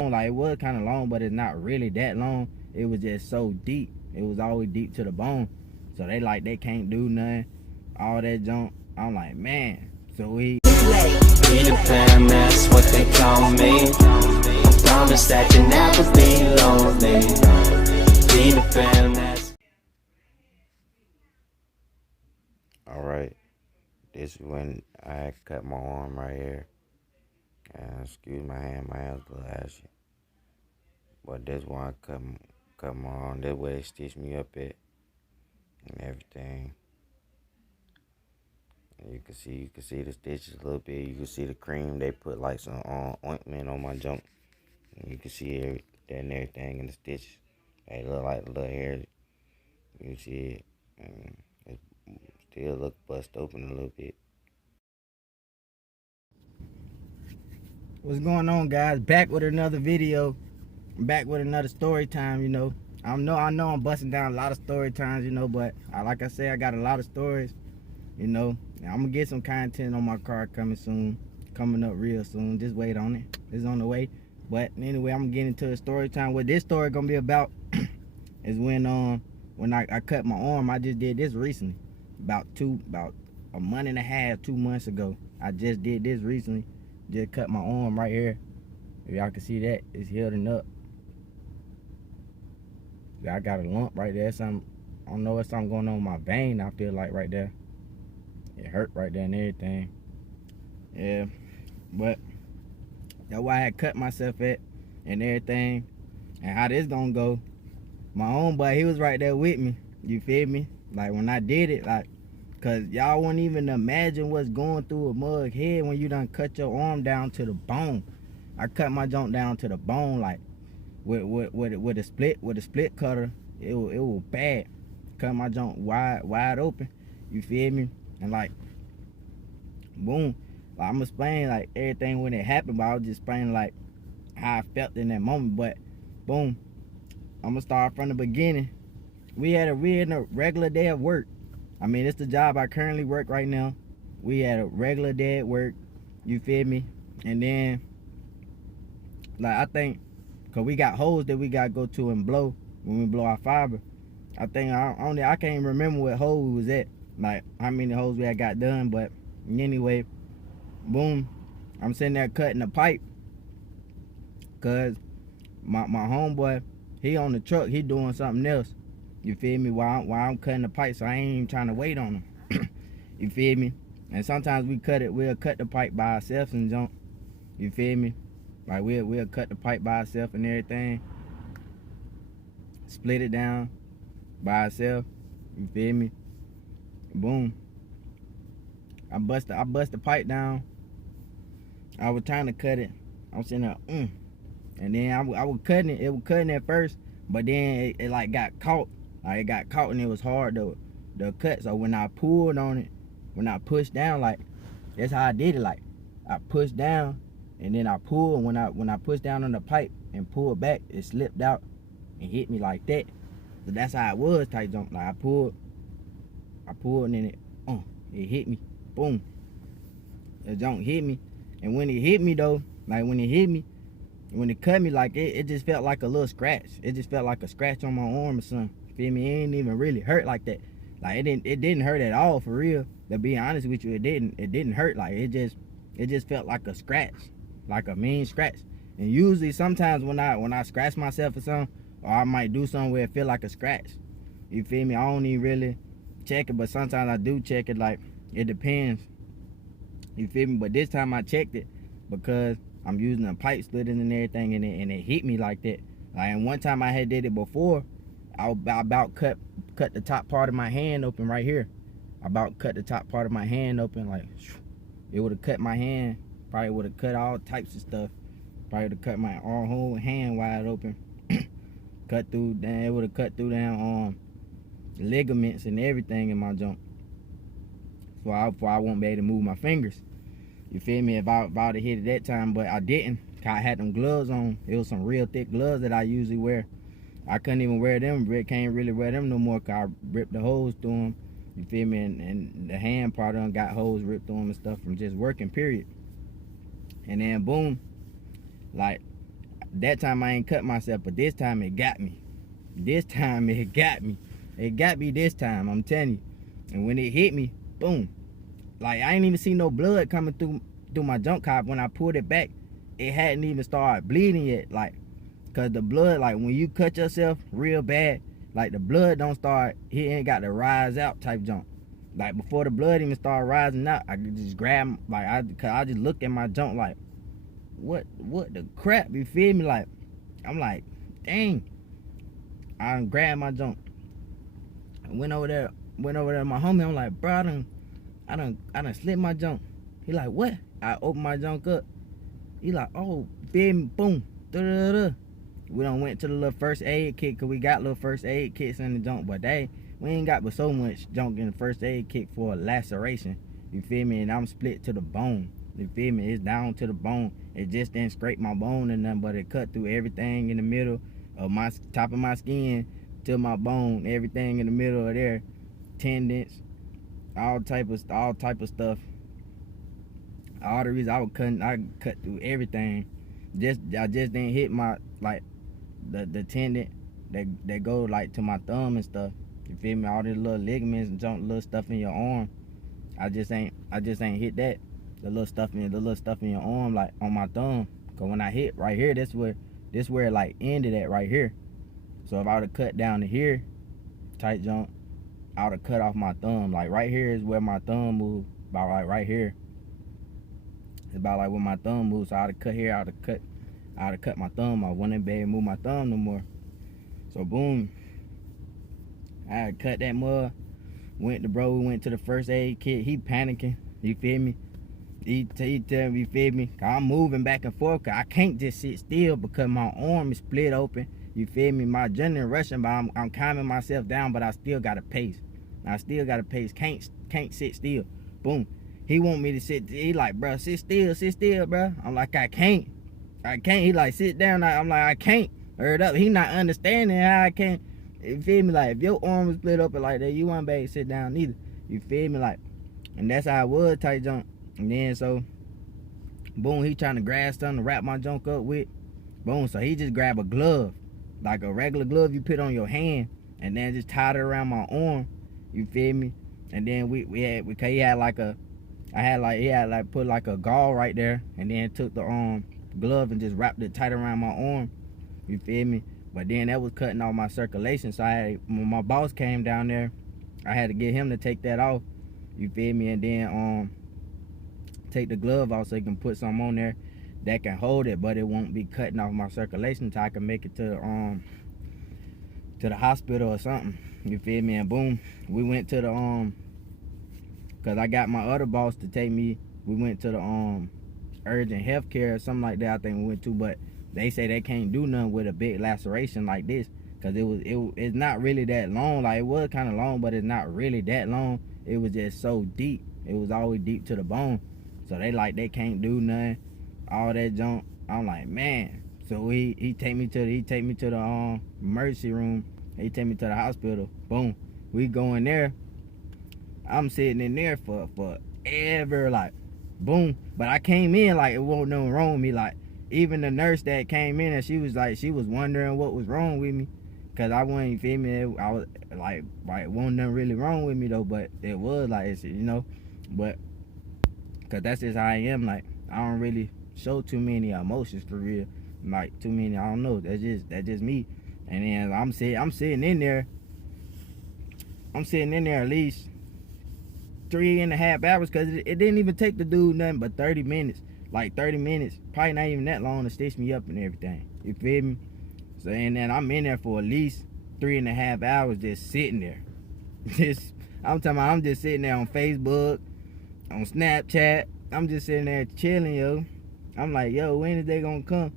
Like, it was kind of long, but it's not really that long. It was just so deep. It was always deep to the bone. So they can't do nothing. All that junk. I'm like, man. So we Be the fam, that's what they call me. Promise that you never be lonely. Be the fam, that's. Alright, this is when I cut my arm right here. Excuse my hand's a little ashy. But this one I cut my arm. This way they stitched me up at and everything. And you can see the stitches a little bit. You can see the cream. They put like some ointment on my junk. And you can see that and everything in the stitches. They look like little hair. You see it. And it still look bust open a little bit. What's going on, guys? Back with another video. Back with another story time, you know. I know I'm busting down a lot of story times, you know, but like I said, I got a lot of stories, you know. I'm gonna get some content on my car coming up real soon. Just wait on it. It's on the way. But anyway, I'm getting into the story time. What this story gonna be about is when I cut my arm. I just did this recently, about a month and a half, 2 months ago. I just did this recently. Just cut my arm right here. If y'all can see that, it's healing up. I got a lump right there. I don't know, what's something going on with my vein. I feel like right there. It hurt right there and everything. Yeah, but that's why I had cut myself at and everything. And how this gonna go? My own boy, he was right there with me. You feel me? Like when I did it, like, cause y'all won't even imagine what's going through a mug head when you done cut your arm down to the bone. I cut my joint down to the bone, like with a split cutter. It was bad. Cut my joint wide open. You feel me? And like, boom. Like, I'm explaining like everything when it happened, but I was just explaining like how I felt in that moment. But boom, I'm gonna start from the beginning. We had a regular day of work. I mean, it's the job I currently work right now. We had a regular day at work. You feel me? And then, like, I think, cause we got holes that we gotta go to and blow when we blow our fiber. I think I can't even remember what hole we was at, like how many holes we had got done. But anyway, boom, I'm sitting there cutting the pipe, cause my homeboy, he on the truck, he doing something else. You feel me? While I'm cutting the pipe, so I ain't even trying to wait on him. You feel me? And sometimes we'll cut the pipe by ourselves and jump. You feel me? Like we'll cut the pipe by ourselves and everything. Split it down by ourselves. You feel me? Boom. I bust the pipe down. I was trying to cut it. I'm sitting there, and then I was cutting it. It was cutting at first, but then it like got caught. Like it got caught and it was hard to cut. So when I pulled on it, when I pushed down, like that's how I did it. Like I pushed down and then I pulled. When I pushed down on the pipe and pulled back, it slipped out and hit me like that. So that's how it was type jump. Like I pulled and then it hit me. Boom. The jump hit me. And when it hit me though, like when it cut me, like it just felt like a little scratch. It just felt like a scratch on my arm or something. Feel me? It ain't even really hurt like that. Like it didn't hurt at all, for real. To be honest with you, it didn't hurt. Like it just felt like a scratch, like a mean scratch. And usually sometimes when I scratch myself or something, or I might do something where it feel like a scratch. You feel me? I don't even really check it, but sometimes I do check it. Like it depends. You feel me? But this time I checked it because I'm using a pipe splitter and everything, and it hit me like that. Like, and one time I had did it before, I about cut the top part of my hand open right here. I about cut the top part of my hand open, like it would have cut my hand. Probably would have cut all types of stuff. Probably would have cut my whole hand wide open. Cut through, it would have cut through down ligaments and everything in my junk. So I won't be able to move my fingers. You feel me? If I would have hit it that time, but I didn't. I had them gloves on. It was some real thick gloves that I usually wear. I couldn't even wear them. Can't really wear them no more because I ripped the holes through them. You feel me? And the hand part of them got holes ripped through them and stuff from just working, period. And then boom, like that time I ain't cut myself, but this time it got me. This time it got me. It got me this time, I'm telling you. And when it hit me, boom. Like, I ain't even see no blood coming through my junk cop. When I pulled it back, it hadn't even started bleeding yet. Like, cause the blood, like when you cut yourself real bad, like the blood don't start, he ain't got to rise out type junk. Like before the blood even started rising out, I could just grab, like I just looked at my junk like, what the crap, you feel me? Like, I'm like, dang. I grabbed my junk. I went over there to my homie. I'm like, bro, I done slit my junk. He like, what? I opened my junk up. He like, oh, feel me? Boom. Da-da-da-da. We done went to the little first aid kit, cause we got little first aid kits in the junk, but we ain't got but so much junk in the first aid kit for a laceration. You feel me? And I'm split to the bone. You feel me? It's down to the bone. It just didn't scrape my bone or nothing, but it cut through everything in the middle of my top of my skin to my bone. Everything in the middle of there, tendons, all type of stuff. Arteries, I cut through everything. I just didn't hit my, like, the tendon that go like to my thumb and stuff. You feel me? All these little ligaments and junk, little stuff in your arm. I just ain't hit that. The little stuff in your arm, like on my thumb. Cause when I hit right here, this where it like ended at right here. So if I would have cut down to here, tight jump, I would have cut off my thumb. Like right here is where my thumb moved. About like right here. It's about like where my thumb moves. So I would have cut here. I would have cut my thumb. I wouldn't be able to move my thumb no more. So boom, I had cut that mud. We went to the first aid kit. He panicking. You feel me? He tell me, you feel me? Cause I'm moving back and forth. Cause I can't just sit still because my arm is split open. You feel me? My adrenaline rushing, but I'm calming myself down. But I still got to pace. Can't sit still. Boom. He want me to sit. He like, bro, sit still, bro. I'm like, I can't. He like, sit down. I'm like, I can't. Heard up. He not understanding how I can't. You feel me? Like, if your arm was split open like that, you wouldn't be able to sit down neither. You feel me? Like, and that's how I was tight junk. And then so, boom, he trying to grab something to wrap my junk up with. Boom, so he just grabbed a glove, like a regular glove you put on your hand, and then just tied it around my arm. You feel me? And then he had put like a gauze right there, and then took the glove and just wrapped it tight around my arm. You feel me? But then that was cutting off my circulation, so when my boss came down there, I had to get him to take that off. You feel me? And then take the glove off so he can put something on there that can hold it, but it won't be cutting off my circulation until I can make it to the hospital or something. You feel me? And boom, we went to the cause I got my other boss to take me. We went to the urgent healthcare or something like that. I think we went to, but they say they can't do nothing with a big laceration like this, cause it's not really that long. Like, it was kind of long, but it's not really that long. It was just so deep. It was always deep to the bone. So they can't do nothing, all that junk. I'm like, man. So he take me to the emergency room. He take me to the hospital. Boom, we go in there. I'm sitting in there for forever, like, boom. But I came in like it wasn't nothing wrong with me. Like, even the nurse that came in, and she was wondering what was wrong with me, cause I wasn't, you feel me? I was like, wasn't nothing really wrong with me though, but it was like, you know, but. Cause that's just how I am. Like, I don't really show too many emotions for real. Like, too many, I don't know. That's just me. And then I'm sitting in there at least 3.5 hours, cause it didn't even take the dude nothing but 30 minutes. Like 30 minutes, probably not even that long to stitch me up and everything. You feel me? So, and then I'm in there for at least 3.5 hours just sitting there. I'm just sitting there on Facebook, on Snapchat. I'm just sitting there chilling, yo. I'm like, yo, when is they gonna come?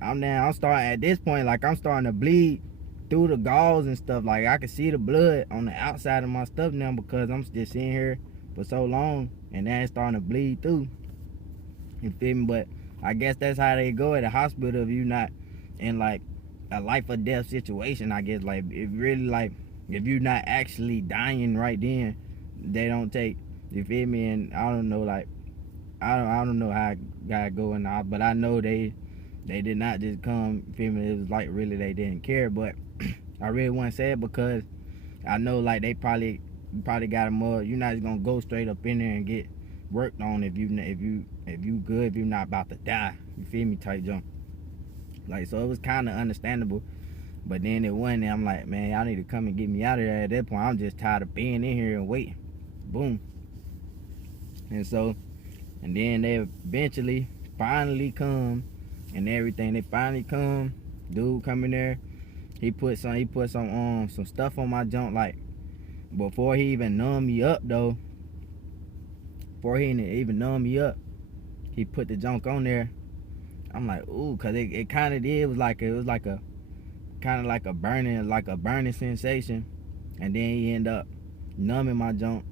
I'm starting at this point, like, I'm starting to bleed through the gauze and stuff. Like, I can see the blood on the outside of my stuff now, because I'm just sitting here for so long, and then it's starting to bleed through. You feel me? But I guess that's how they go at the hospital if you're not in like a life or death situation. I guess, like, if you're not actually dying right then, they don't take. You feel me? And I don't know, like, I don't know how I gotta go and all, but I know they They did not just come, you feel me? It was like really they didn't care, but I really want to say it because I know like they probably got a more. You're not just gonna go straight up in there and get worked on if you good, if you're not about to die. You feel me? Type jump. Like, so it was kind of understandable. But then it wasn't. I'm like, man, y'all need to come and get me out of there. At that point, I'm just tired of being in here and waiting. Boom. And so, and then they eventually finally come and everything. They finally come. Dude come in there. He put some stuff on my junk. Like, before he even numb me up though. Before he even numb me up, he put the junk on there. I'm like, ooh, cause it kind of did. It was like a kind of like a burning sensation, and then he end up numbing my junk.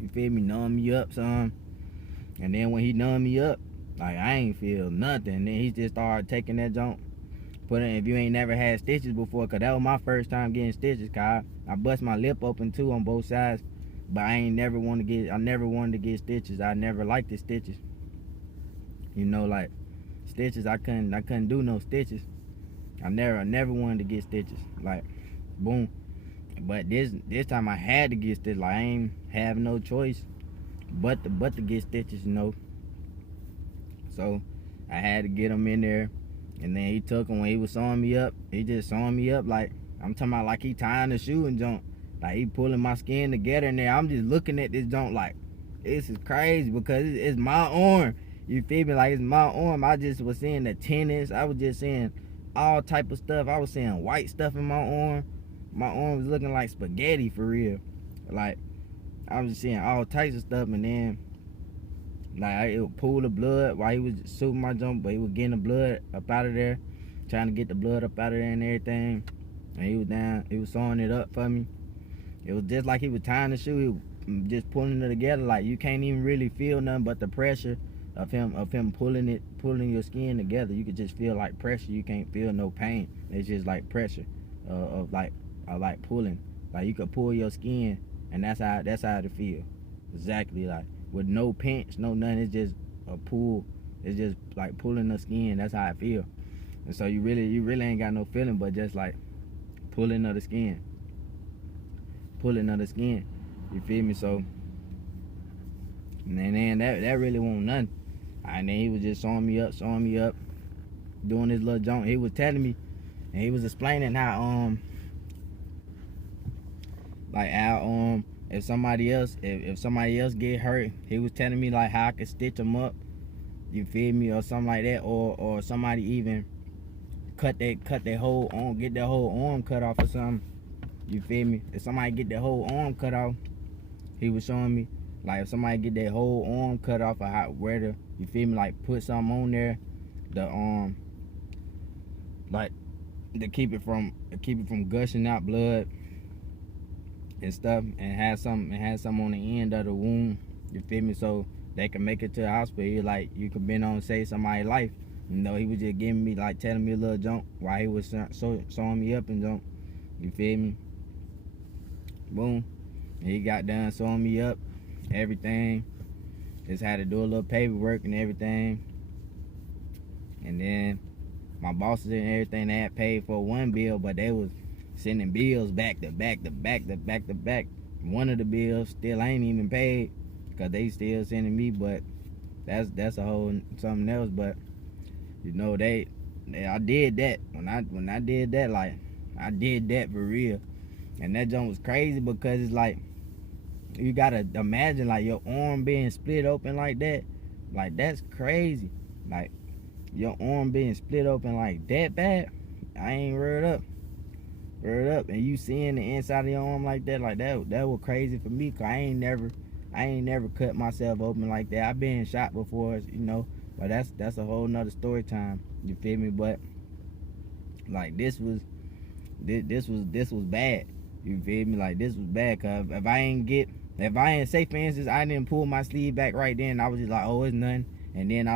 You feel me? Numb me up some, and then when he numbed me up, like I ain't feel nothing. Then he just started taking that junk, put it. If you ain't never had stitches before, cause that was my first time getting stitches. Cause I bust my lip open too on both sides, but I never wanted to get stitches. I never liked the stitches. You know, like stitches, I couldn't do no stitches. I never wanted to get stitches. Like, boom. But this time I had to get stitches. Like, I ain't have no choice but to get stitches, you know. So I had to get them in there, and then he took them when he was sewing me up. He just sewing me up like, I'm talking about like he tying the shoe and junk. Like he pulling my skin together in there. I'm just looking at this junk like, this is crazy because it's my arm. You feel me? Like, it's my arm. I just was seeing the tendons. I was just seeing all type of stuff. I was seeing white stuff in my arm. My arm was looking like spaghetti for real. Like, I was seeing all types of stuff, and then like it would pull the blood while he was shooting my jump, but he was getting the blood up out of there, trying to get the blood up out of there and everything. And he was down, he was sewing it up for me. It was just like he was tying the shoe, he was just pulling it together. Like, you can't even really feel nothing but the pressure of him pulling your skin together. You could just feel like pressure. You can't feel no pain. It's just like pressure of like pulling. Like, you could pull your skin, and that's how it feel. Exactly, like with no pinch, no nothing. It's just a pull. It's just like pulling the skin. That's how it feel. And so you really ain't got no feeling but just like pulling of the skin. You feel me? So, and then that really won't nothing. And then he was just showing me up, doing his little jump. He was telling me, and he was explaining how if somebody else get hurt, he was telling me like how I could stitch them up. You feel me? Or something like that, or somebody even cut their whole arm, get their whole arm cut off or something. You feel me? If somebody get their whole arm cut off, he was showing me like if somebody get their whole arm cut off, or where to, you feel me, like put something on there, the like to keep it from gushing out blood and stuff, and had some on the end of the wound. You feel me? So they can make it to the hospital. Like, you could been on save somebody's life. You know, he was just giving me, like, telling me a little junk while he was sewing me up and junk. You feel me? Boom. And he got done sewing me up, everything. Just had to do a little paperwork and everything. And then my bosses and everything, they had paid for one bill, but they was sending bills back to back. One of the bills still ain't even paid because they still sending me, but that's a whole something else. But you know, I did that. When I did that, like, I did that for real. And that jump was crazy because it's like, you gotta imagine like your arm being split open like that. Like, that's crazy. Like, your arm being split open like that bad. I ain't reared up. And you seeing the inside of your arm like that was crazy for me, cause I ain't never cut myself open like that. I've been shot before, you know, but that's a whole nother story time. You feel me? But like, this was bad. You feel me? Like, this was bad, cause if I ain't say, for instance, I didn't pull my sleeve back right then, I was just like, oh, it's nothing. And then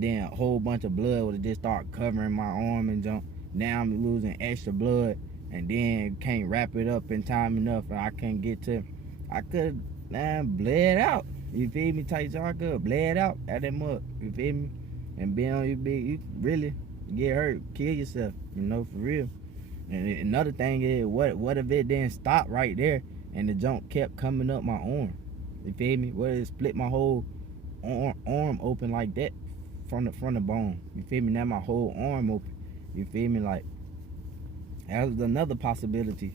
then a whole bunch of blood would have just started covering my arm and junk. Now I'm losing extra blood, and then can't wrap it up in time enough, and I couldn't get to. I could have bled out. You feel me? Tight, so I could have bled out at that mug. You feel me? and be on you really get hurt, kill yourself, for real. And another thing is, what if it didn't stop right there and the junk kept coming up my arm? You feel me? What if it split my whole arm open like that from the bone? You feel me? Now my whole arm open. You feel me? Like, that was another possibility.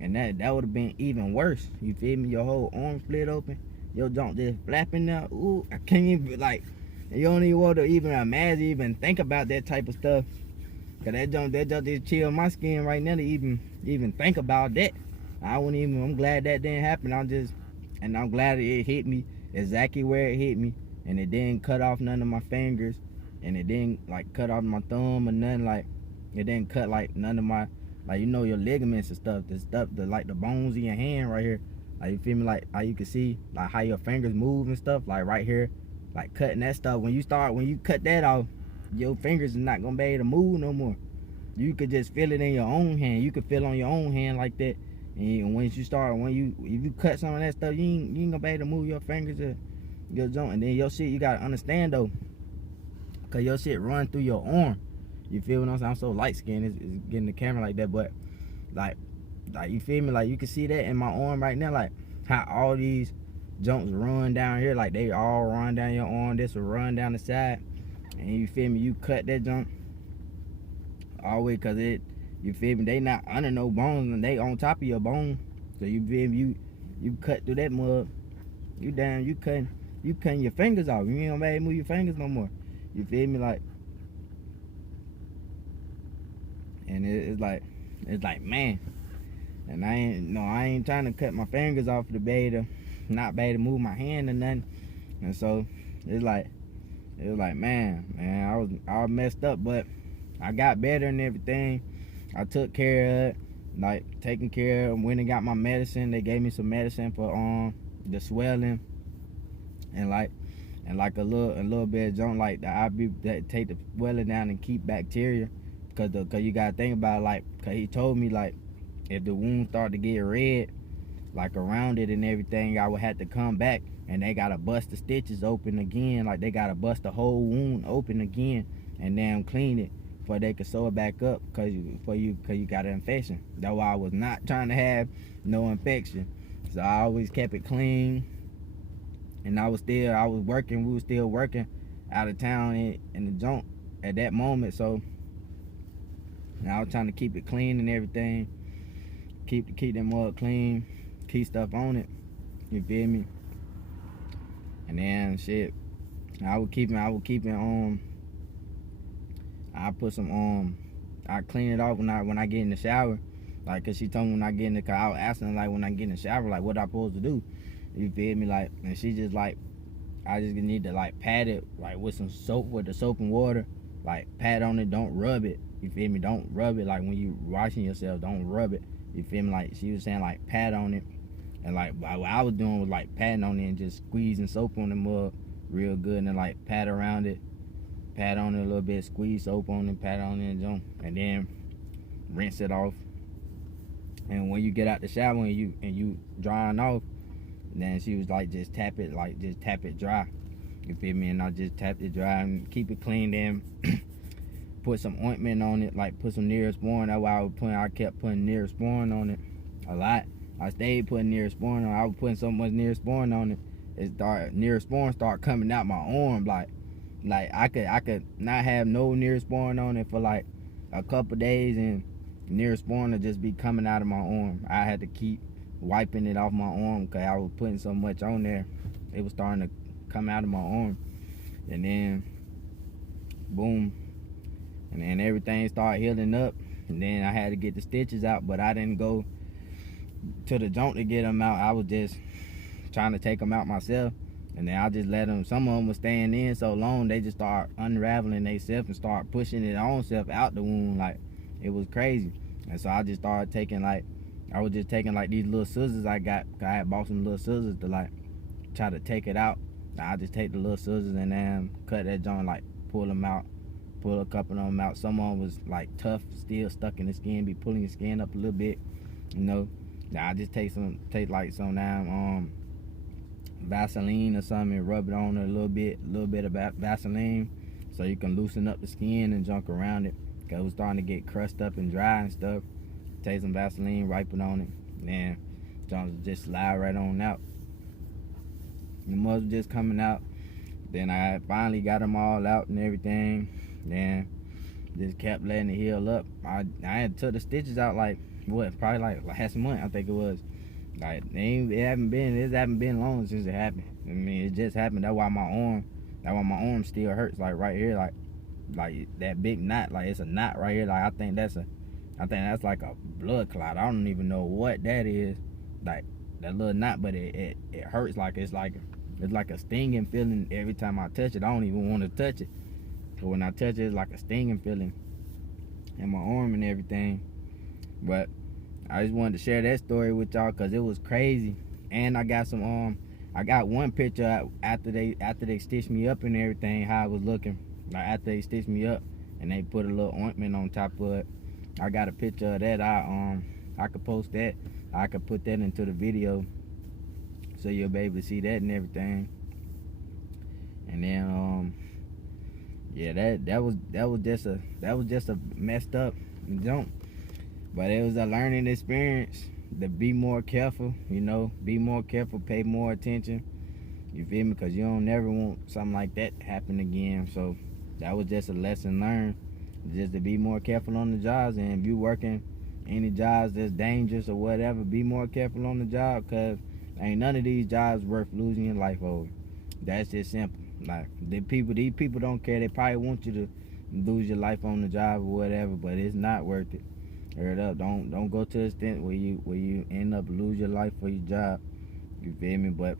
And that would have been even worse. You feel me? Your whole arm split open. Your junk just flapping now. Ooh, I can't even, like, you don't even want to even imagine, even think about that type of stuff. Cause that junk just chill my skin right now to even think about that. I'm glad that didn't happen. I'm glad it hit me exactly where it hit me. And it didn't cut off none of my fingers. And it didn't like cut off my thumb or nothing. Like, it didn't cut like none of my, like, your ligaments and stuff. Like the bones in your hand right here. Like, you feel me? Like, how you can see like how your fingers move and stuff. Like right here, like cutting that stuff. When you cut that off, your fingers is not gonna be able to move no more. You could just feel it in your own hand. You could feel on your own hand like that. And if you cut some of that stuff, you ain't gonna be able to move your fingers or your joint. And then your shit, you gotta understand though, cause your shit run through your arm. You feel what I'm saying? I'm so light skinned, it's getting the camera like that, but like you feel me? Like, you can see that in my arm right now, like how all these jumps run down here, like they all run down your arm. This will run down the side. And you feel me? You cut that junk all the way, cause you feel me? They not under no bones and they on top of your bone. So you feel me? You cut through that mud. You cutting your fingers off. You ain't gonna be able to move your fingers no more. You feel me? Like, and it's like man. And I ain't trying to cut my fingers off to be able to not be able to move my hand or nothing. And so it was like, man, I was messed up, but I got better and everything. I took care of it, like taking care of it. Went and got my medicine. They gave me some medicine for the swelling and like a little bit of junk, like the IV that take the swelling down and keep bacteria. Cause you gotta think about it, like, cause he told me like if the wound start to get red, like around it and everything, I would have to come back and they gotta bust the stitches open again. Like, they gotta bust the whole wound open again and then clean it before they could sew it back up, cause you got an infection. That's why I was not trying to have no infection. So I always kept it clean. And we were still working out of town in the junk at that moment. So I was trying to keep it clean and everything. Keep that mud clean, keep stuff on it. You feel me? And then shit, I put some I clean it off when I get in the shower. Like, cause she told me when I get in the car, I was asking her, like, when I get in the shower, like, what I supposed to do? You feel me? Like, and she just like, I just need to like pat it like with some soap, with the soap and water. Like, pat on it, don't rub it. You feel me? Don't rub it. Like, when you washing yourself, don't rub it. You feel me? Like, she was saying like pat on it. And like what I was doing was like patting on it and just squeezing soap on the mug real good, and then like pat around it, pat on it a little bit, squeeze soap on it, pat on it, and then rinse it off. And when you get out the shower and you drying off, then she was like, just tap it dry. You feel me? And I just tapped it dry and keep it clean. Then put some ointment on it, like put some Neosporin. That's why I kept putting Neosporin on it a lot. I stayed putting Neosporin on. I was putting so much Neosporin on it. Neosporin start coming out my arm. Like I could not have no Neosporin on it for like a couple days, and Neosporin would just be coming out of my arm. I had to keep wiping it off my arm because I was putting so much on there. It was starting to come out of my arm. And then boom, and then everything started healing up. And then I had to get the stitches out, but I didn't go to the joint to get them out. I was just trying to take them out myself. And then I just let them, some of them was staying in so long, they just start unraveling themselves and start pushing their own self out the wound. Like, it was crazy. And so I just started taking these little scissors I got. I had bought some little scissors to like try to take it out. I just take the little scissors and then cut that joint, like pull them out, pull a couple of them out. Some of them was like tough, still stuck in the skin, be pulling your skin up a little bit, you know. Now I just take some Vaseline or something and rub it on a little bit of Vaseline, so you can loosen up the skin and junk around it. Cause it was starting to get crushed up and dry and stuff. Take some Vaseline, wipe it on it, then just slide right on out. The mud was just coming out. Then I finally got them all out and everything. Then just kept letting it heal up. I had took the stitches out like what, probably like last month, I think it was. Like it haven't been long since it happened. I mean, it just happened. That's why my arm still hurts, like right here, like that big knot, like it's a knot right here. Like I think that's like a blood clot. I don't even know what that is, like that little knot, but it hurts. Like it's like a stinging feeling every time I touch it. I don't even want to touch it, but when I touch it, it's like a stinging feeling in my arm and everything. But I just wanted to share that story with y'all because it was crazy. And I got some I got one picture after they stitched me up and everything, how I was looking. Like after they stitched me up and they put a little ointment on top of it. I got a picture of that. I could post that. I could put that into the video so you'll be able to see that and everything. And then yeah, that was just a messed up jump. But it was a learning experience to be more careful, be more careful, pay more attention. You feel me? Because you don't never want something like that to happen again. So that was just a lesson learned, just to be more careful on the jobs. And if you working any jobs that's dangerous or whatever, be more careful on the job, because ain't none of these jobs worth losing your life over. That's just simple. Like these people don't care. They probably want you to lose your life on the job or whatever, but it's not worth it. Heard up, don't go to the extent where you end up lose your life for your job. You feel me? But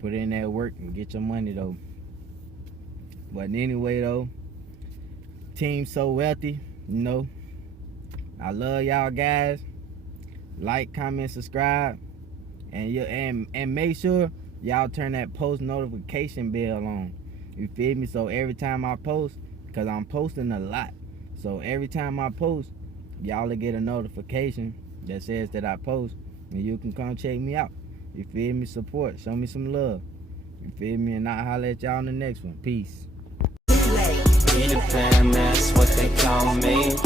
put in that work and get your money though. But anyway though, Team So Wealthy, I love y'all guys. Like, comment, subscribe, and make sure y'all turn that post notification bell on. You feel me? So every time I post, because I'm posting a lot, so every time I post, y'all will get a notification that says that I post, and you can come check me out. You feel me? Support, show me some love. You feel me? And I'll holler at y'all on the next one. Peace. Peter Pan, that's what they call me.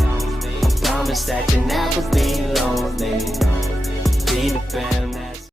Promise that you never be lonely. Peter Pan.